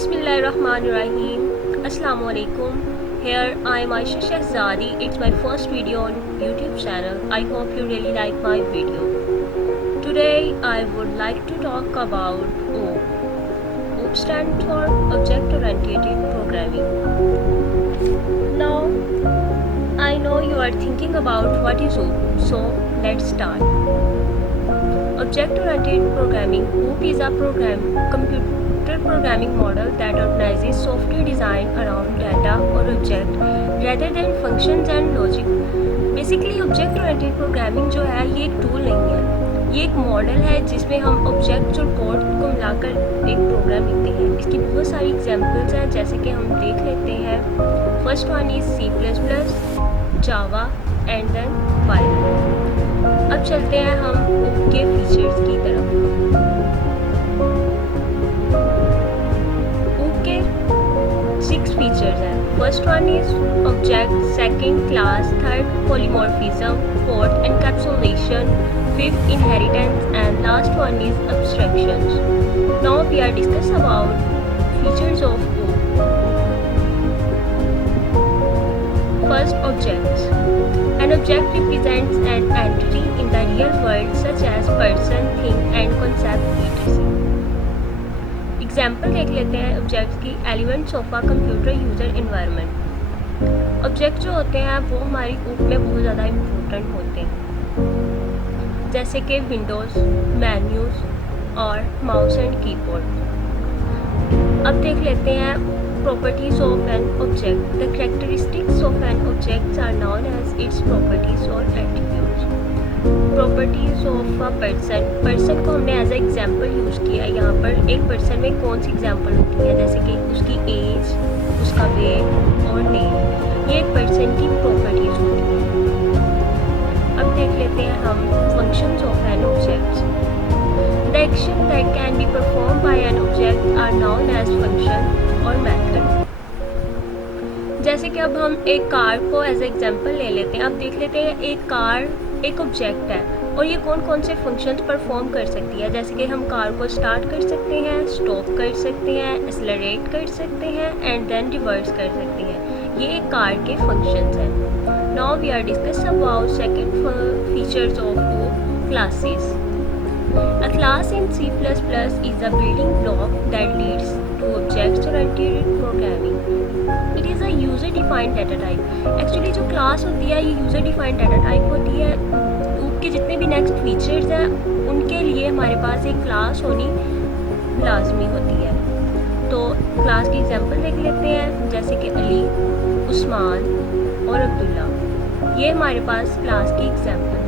Bismillahirrahmanirrahim. Assalamualaikum. Here I am Aisha Shahzadi. It's my first video on YouTube channel. I hope you really like my video. Today I would like to talk about OOP. OOP stands for Object Oriented Programming. Now I know you are thinking about what is OOP, so let's start. Object Oriented Programming. OOP is a computer programming model that organizes software design around data or object rather than functions and logic. Basically object oriented programming जो है ये एक tool नहीं है, ये एक model है जिसमें हम ऑब्जेक्ट्स और कोड को मिलाकर एक प्रोग्राम लिखते हैं। इसकी बहुत सारी एग्जांपल्स हैं, जैसे कि हम देख लेते हैं। First one is C++, Java and then Python. अब चलते हैं हम उनके फीचर्स की तरफ। फीचर्स हैं। First one is object, second class, third polymorphism, fourth encapsulation, fifth inheritance and last one is abstractions. Now we are discuss about features of OOP. First, objects. An object represents an entity in the real world such as person, thing and concept etc. Example देख लेते हैं objects की। Elements of a computer user environment. Object जो होते हैं वो हमारी OOP में बहुत ज़्यादा इम्पोर्टेंट होते हैं, जैसे कि विंडोज़, मेन्यूज़ और माउस एंड कीबोर्ड। अब देख लेते हैं properties of an object. The characteristics of an objects are known as its properties और attributes. Properties of a person को हमने एज ए एग्जाम्पल यूज़ किया। यहाँ पर एक पर्सन में कौन सी एग्जाम्पल होती है, जैसे कि उसकी एज, उसका वेट और नेम। ये एक पर्सन की प्रॉपर्टीज़ होती हैं। अब देख लेते हैं हम functions of an object. The action that can be perform by an object are known as function और मेथड। जैसे कि अब हम एक कार को एज एग्जाम्पल ले लेते हैं। अब देख लेते हैं एक कार एक ऑब्जेक्ट है और ये कौन कौन से फंक्शंस परफॉर्म कर सकती है, जैसे कि हम कार को स्टार्ट कर सकते हैं, स्टॉप कर सकते हैं, एक्सेलरेट कर सकते हैं एंड देन रिवर्स कर सकते हैं। ये एक कार के फंक्शंस हैं। Now we are discuss about second features of OOP, classes. A class in C++ is a building block that leads to object-oriented programming. It is a user-defined data type. Actually जो class होती है ये user-defined data type होती है। OOP के जितने भी next features हैं उनके लिए हमारे पास एक क्लास होनी लाजमी होती है। तो क्लास की एग्जांपल देख लेते हैं, जैसे कि अली, उस्मान और अब्दुल्ला। ये हमारे पास क्लास की एग्जांपल है।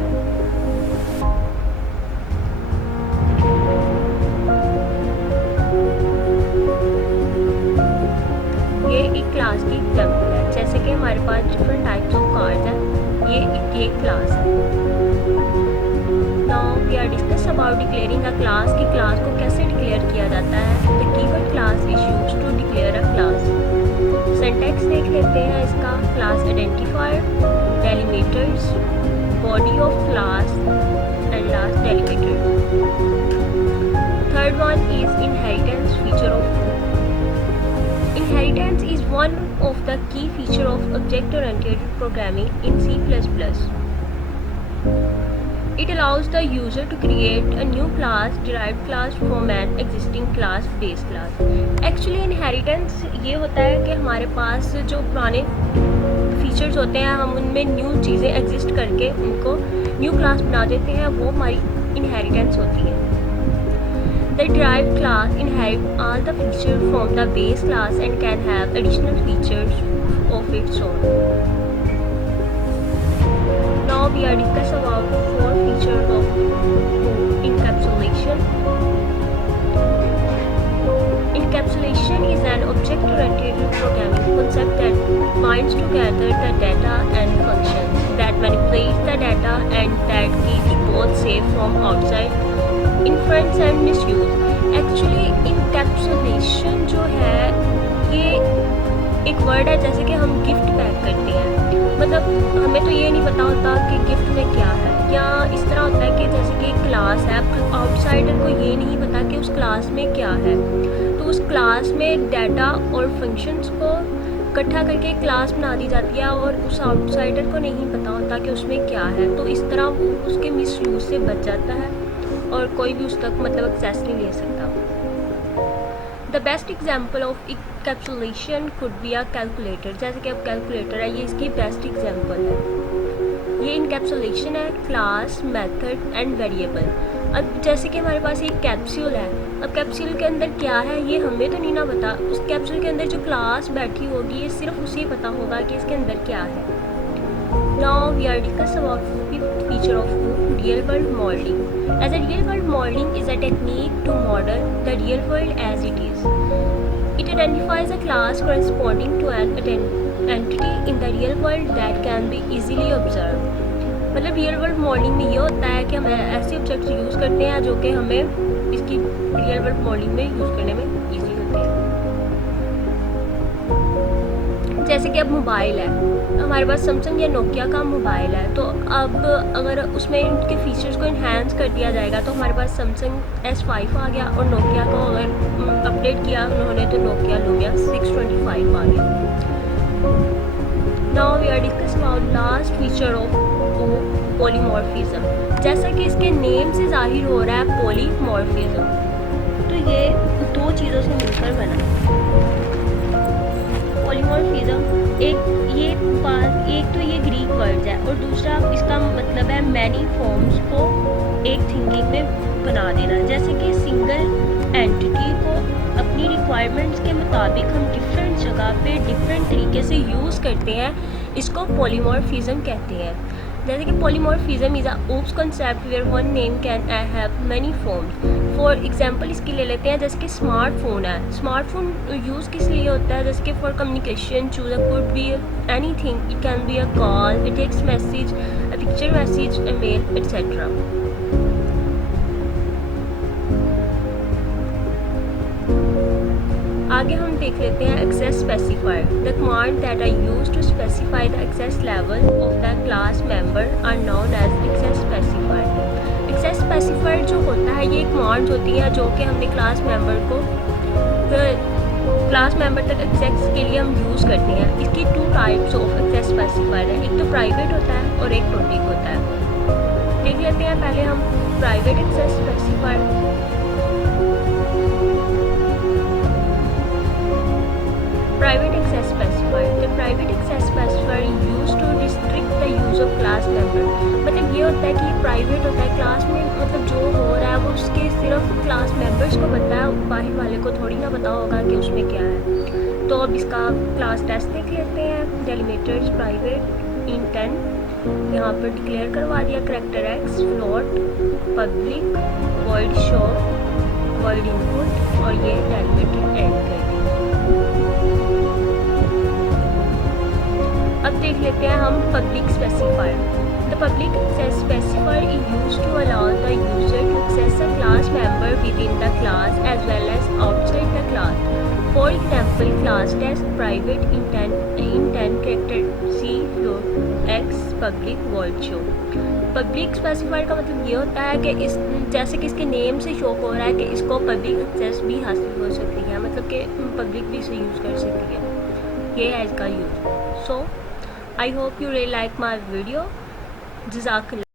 ये एक क्लास की एग्जाम्पल है, जैसे कि हमारे पास डिफरेंट टाइप्स ऑफ कार्ड्स हैं। ये एक क्लास है। Now we are discuss about declaring a class की क्लास को कैसे डिक्लेयर किया जाता है। The keyword class is used to declare a class. Syntax देख लेते हैं इसका। Class identifier, delimiters, body of class and last delimiter. Third one is inheritance feature of OOP. Inheritance is one of the key feature of object-oriented programming in C++. It allows the user to create a new class, derived class from an existing class, base class. Actually inheritance ये होता है कि हमारे पास जो पुराने features होते हैं हम उनमें न्यू चीज़ें एग्जिस्ट करके उनको न्यू क्लास बना देते हैं, वो हमारी इनहेरिटेंस होती है। The derived class inherits all the features from the base class and can have additional features of its own. Now we are discuss about 4 features of encapsulation. Encapsulation is an object-oriented programming concept that binds together the data and functions that manipulate the data and that keeps both safe from outside influence and misuse. Actually encapsulation जो है ये एक word है, जैसे कि हम gift pack करते हैं। मतलब हमें तो ये नहीं पता होता कि गिफ्ट में क्या है, या इस तरह होता है कि जैसे कि एक क्लास है, आउटसाइड आउटसाइडर को ये नहीं पता कि उस क्लास में क्या है, तो उस क्लास में डाटा और फंक्शंस को इकट्ठा करके क्लास बना दी जाती है और उस आउटसाइडर को नहीं पता होता कि उसमें क्या है। तो इस तरह वो उसके मिसयूज से बच जाता है और कोई भी उस तक मतलब एक्सेस नहीं ले सकता। The best example of encapsulation could be a calculator. जैसे कि अब कैलकुलेटर है, ये इसकी बेस्ट एग्जाम्पल है। ये इनकैप्सुलेशन है क्लास, मेथड एंड वेरिएबल। अब जैसे कि हमारे पास एक कैप्सूल है, अब कैप्सूल के अंदर क्या है ये हमें तो नहीं ना पता, उस कैप्सूल के अंदर जो क्लास बैठी होगी ये सिर्फ उसे पता होगा कि इसके अंदर क्या है। Now we are discuss about fifth feature of real world modelling. As a real world modelling is a technique to model the real world as it is. It identifies a class corresponding to an entity in the real world that can be easily observed। मतलब real world modelling में ये होता है कि हम ऐसे objects use करते हैं जो कि हमें इसकी रियल वर्ल्ड मॉडलिंग में यूज़ करने में ईजी होते हैं। जैसे कि अब मोबाइल है, हमारे पास सैमसंग या नोकिया का मोबाइल है, तो अब अगर उसमें इनके फीचर्स को इन्हांस कर दिया जाएगा तो हमारे पास सैमसंग S5 आ गया, और नोकिया को अगर अपडेट किया उन्होंने तो नोकिया लूमिया 625 आ गया। Now we are discuss about last feature of polymorphism. जैसा कि इसके नेम से जाहिर हो रहा है पॉलीमॉर्फिज्म, तो ये दो चीज़ों से मिलकर बना। पॉलीमॉर्फिज्म एक तो ये ग्रीक वर्ड है और दूसरा इसका मतलब है मैनी फॉर्म्स को एक थिंकिंग में बना देना। जैसे कि सिंगल एंटिटी को अपनी रिक्वायरमेंट्स के मुताबिक हम डिफरेंट जगह पे डिफरेंट तरीके से यूज़ करते हैं, इसको पॉलीमॉर्फिज्म कहते हैं। जैसे कि polymorphism is a OOPs concept where one name can have many forms. For example इसकी ले लेते हैं, जैसे कि स्मार्टफोन है, स्मार्टफोन यूज़ किस लिए होता है, जैसे कि for communication, choose could be anything, it can be a call, a text message, a picture message, a mail etcetera. आगे हम देख लेते हैं access specifier. The command that are used to specify the access level of the class member are known as access specifier. Access specifier जो होता है ये commands होती हैं जो कि हमने क्लास मेंबर तक एक्सेस के लिए हम यूज़ करते हैं। इसकी two types of access specifier है, एक तो प्राइवेट होता है और एक पब्लिक होता है। देख लेते हैं पहले हम private access specifier. Private access specifier. The private access specifier is used to restrict the use of class member। मतलब ये होता है कि प्राइवेट होता है, क्लास में मतलब जो हो रहा है वो उसके सिर्फ क्लास मेंबर्स को पता है, बाहर वाले को थोड़ी ना पता होगा कि उसमें क्या है। तो अब इसका क्लास टेस्ट देख लेते हैं। डेलिमिटर्स प्राइवेट इंटेंट यहाँ पर डिक्लेयर करवा दिया, character x, float, public, word show, word input, और ये डेलिमिटर एंड कर दिया। अब देख लेते हैं हम public specifier. The public access specifier is used to allow the user to access a class member within the class as well as outside the class. For example class test private intent character c float x public word show. Public specifier का मतलब ये होता है कि इस जैसे कि इसके नेम से शो हो रहा है कि इसको पब्लिक एक्सेस भी हासिल हो सकती है, मतलब कि पब्लिक भी इसे यूज़ कर सकती है। ये है इसका use. So I hope you really like my video. Jazakallah.